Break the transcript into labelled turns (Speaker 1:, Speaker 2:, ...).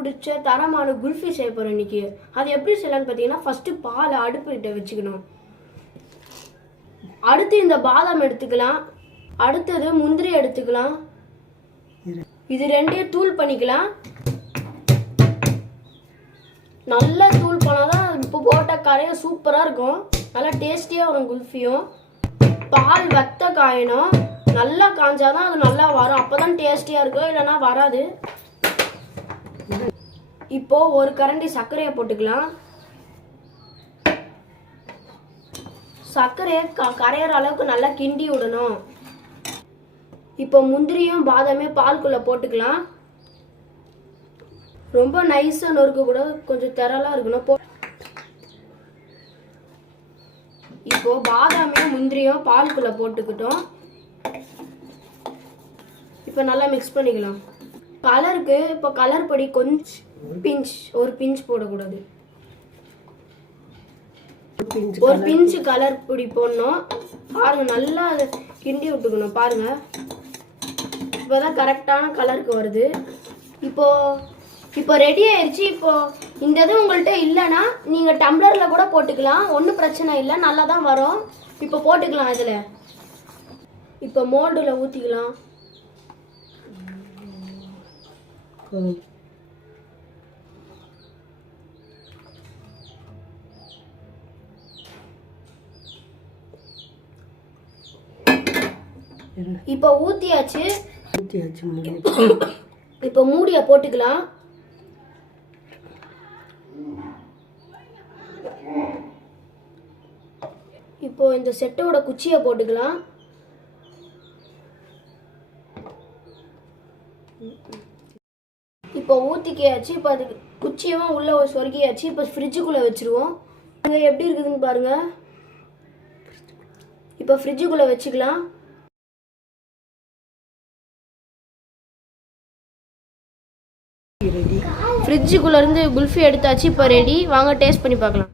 Speaker 1: பிடிச்ச தரமான குல்ஃபி செய்ய போகிறோம் இன்னைக்கு. அது எப்படி செய்யலாம்னு பார்த்தீங்கன்னா ஃபஸ்ட்டு பாலை அடுப்புகிட்ட வச்சுக்கணும். அடுத்து இந்த பாதாம் எடுத்துக்கலாம். அடுத்தது முந்திரி எடுத்துக்கலாம். இது ரெண்டையும் தூள் பண்ணிக்கலாம். நல்லா தூள் பண்ணாதான் இப்போ போட்ட கரையும் சூப்பராக இருக்கும். நல்லா டேஸ்டியாக வரும் குல்ஃபியும். பால் வெத்த காயணும். நல்லா காஞ்சாதான் அது நல்லா வரும். அப்போதான் டேஸ்டியாக இருக்கும். இல்லைன்னா வராது. இப்போ ஒரு கரண்டி சர்க்கரையை போட்டுக்கலாம். சர்க்கரையை க கரையிற அளவுக்கு நல்லா கிண்டி விடணும். இப்போ முந்திரியும் பாதாமே பால்குள்ளே போட்டுக்கலாம். ரொம்ப நைஸாக நொறுக்க கூட கொஞ்சம் திரளாக இருக்கணும். போ இப்போ பாதாமையும் முந்திரியும் பால்குள்ளே போட்டுக்கிட்டோம். இப்போ நல்லா மிக்ஸ் பண்ணிக்கலாம். கலருக்கு இப்போ கலர் பொடி கொஞ்சம் பிஞ்ச் ஒரு பிஞ்ச் போடக்கூடாது. ஒரு பிஞ்சு கலர் பொடி போடணும். பாருங்க நல்லா அதை கிண்டி விட்டுக்கணும் பாருங்க. இப்போதான் கரெக்டான கலருக்கு வருது. இப்போ இப்போ ரெடி ஆயிடுச்சு இப்போ இந்த இது உங்கள்கிட்ட இல்லைன்னா நீங்கள் டம்ளரில் கூட போட்டுக்கலாம். ஒன்றும் பிரச்சனை இல்லை நல்லா தான் வரும். இப்போ போட்டுக்கலாம் இதில். இப்போ மோல்டில் ஊற்றிக்கலாம் இப்போ ஊற்றியாச்சு
Speaker 2: ஊற்றியாச்சு
Speaker 1: இப்போ மூடியை போட்டுக்கலாம். இப்போ இந்த செட்டோட குச்சியை போட்டுக்கலாம். இப்போ ஊற்றிக்கியாச்சு இப்போ அதுக்கு குச்சியவும் உள்ள சொருகியாச்சு. இப்போ ஃப்ரிட்ஜுக்குள்ளே வச்சுருவோம். அங்கே எப்படி இருக்குதுன்னு பாருங்க. இப்போ ஃப்ரிட்ஜுக்குள்ளே வச்சுக்கலாம். ஃப்ரிட்ஜுக்குள்ளேருந்து குல்ஃபி எடுத்தாச்சு இப்போ ரெடி வாங்க டேஸ்ட் பண்ணி பார்க்கலாம்.